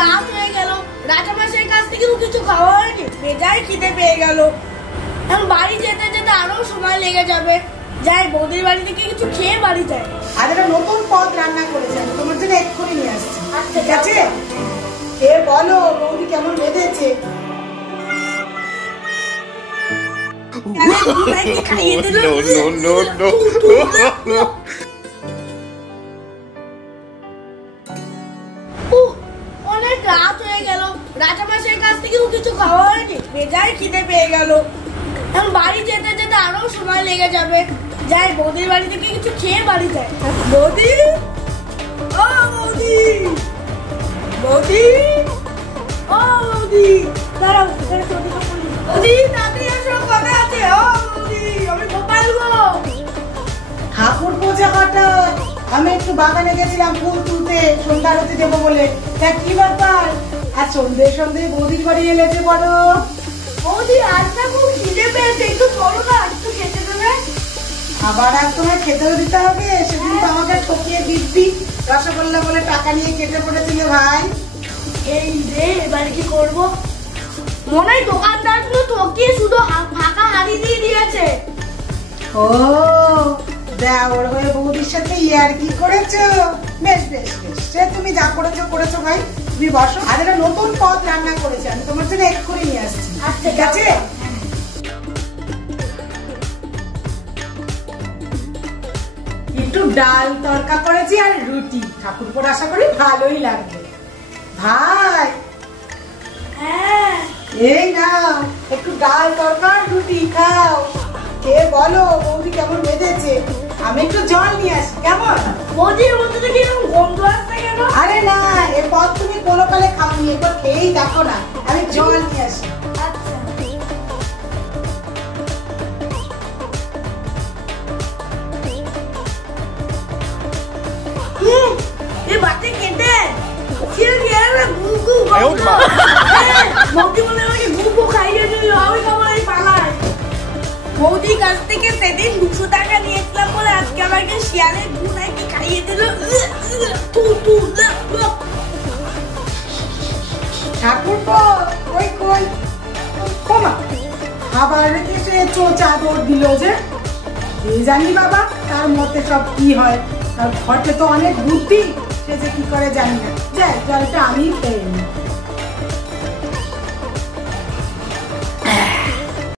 রাত হয়ে গেল, রাজামশাইয়ের কাছ থেকে কিছু খাওয়া হয়নি, বেজায় খিদে পেয়ে গেল। এখন বাড়ি যেতে যেতে আরো সময় লেগে যাবে। যাই বৌদির বাড়ি থেকে কিছু খেয়ে বাড়ি যাই। আর একটা নতুন পদ রান্না করেছি, আমি তোমার জন্য এক্ষুনি নিয়ে আসছি। ঠিক আছে, এ বলো বৌদি কেমন বেঁধেছে? অনেক রাত হয়ে গেল, রাজামশাইয়ের কাছ থেকে কিছু খাওয়া হয়নি, বেজায় খিদে পেয়ে গেল। এখন বাড়ি যেতে যেতে আরো সময় লেগে যাবে। যাই বৌদির বাড়ি থেকে কিছু খেয়ে বাড়ি যাই। বৌদি, ও বৌদি, বৌদি, ও বৌদি, দাঁড়াও, বৌদি তাড়াতাড়ি এসো, কথা আছে। ও বৌদি, আমি গোপাল গো। ঠাকুর পূজা হঠাৎ আমি একটু বাগানে গেছিলাম ফুল তুলতে, সন্ধ্যা আরতি দেবো বলে। তা কি ব্যাপার আর সন্ধ্যে সন্ধ্যে বৌদির বাড়ি এলে যে? বলো বৌদি, আজ না খুব খিদে পেয়েছে, একটু চলো না, একটু খেতে দেবে। আবার আর তোমায় খেতেও দিতে হবে? সেদিন তো আমাকে ঠকিয়ে দিব্যি রসগোল্লা বলে টাকা নিয়ে কেটে পড়েছিলে ভাই। এই রে, এবার কি করবো? মনে হয় দোকানদার গুলো ঠকিয়ে শুধু ফাঁকা হাড়ি দিয়ে দিয়েছে। ও দেওর হয়ে বৌদির সাথে ইয়ার কি করেছো? বেশ বেশ বেশ, সে তুমি যা করেছো করেছো ভাই, তুমি বসো। আর একটা নতুন পদ রান্না করেছি, আমি তোমার জন্য এক্ষুনি নিয়ে আসছি। ঠিক আছে, একটু ডাল তরকা করেছি আর রুটি। ঠাকুরপোর আশা করি ভালোই লাগবে। ভাই হ্যাঁ, এই নাও একটু ডাল তরকা আর রুটি খাও। কে বলো বৌদি কেমন বেঁধেছে? আমি একটু জল নিয়ে আসি, কেমন? বৌদির মধ্যে থেকে এরকম গন্ধ আসছে কেন? আরে না, এ পদ তুমি কোনো কালে খাওনি, একবার খেয়েই দেখো না। আমি জল নিয়ে আসি। আচ্ছা, এই বাচ্চা খেতে বৌদি বলে আমাকে গু খাইয়ে দিল, আমি খাবো এই পালায়। বৌদির কাছ থেকে সেদিন 200 টাকা নিয়েছিলাম বলে আজকে আমাকে শিয়ালের গু নাকি খাইয়ে দিল। ঠাকুরপো কই কই, ক্ষমা খাবার এসে চাদর দিল যে, জানি বাবা তার মতে সব কি হয়। তার ঘটে তো অনেক বুদ্ধি, সে যে কি করে জানি না। যাই জলটা আমি খেয়ে নিই।